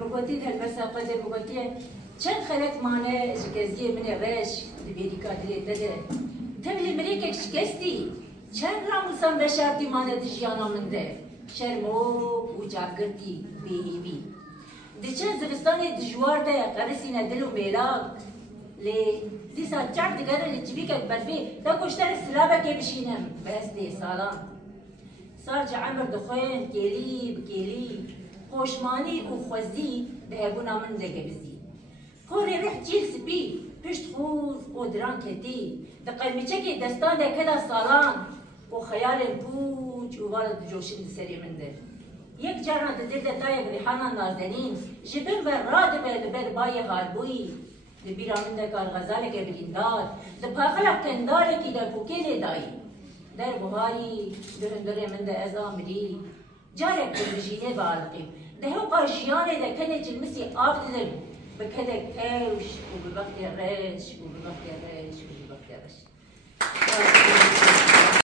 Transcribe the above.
مقوتي هالبسا قدر مقوتي چند خلق مانه شکستیه من رش دیویدی کادری داده تبلی مریکه شکستی چند راموسان بشارتی مانه دجیانا من ده شرموک و جابگرتی بیهیبی دی چند زبستانی دجوار ده قرسینه دل و میلاک لی دیسا چار دگره لی جبیکت برفی دا کشتر سلابه که بشینم بس دی سالان سارج عمر دخوین کلی بکلی خوشمانی و خوزی ده هبونا من ده گبزی کوری روح جیل سپی پشت خوز و دران کتی ده قلمیچه که دستان ده کدا سالان و خیال پوچ و والد جوشن سری من ده یک جارنا ده دل ده تایب ریحانا نازنین جبن و راده به لبر بای هاربوی ده بیرا من ده کار غزاله که بلینداد ده پاخلق کنداره که ده پوکیل دایی در بهایی ده هندره من ده ازامری جارك بالجيني بالقي ده هو قاشياني ده كان جلمسي افضل بكده كاوش وببقي الريش وببقي الريش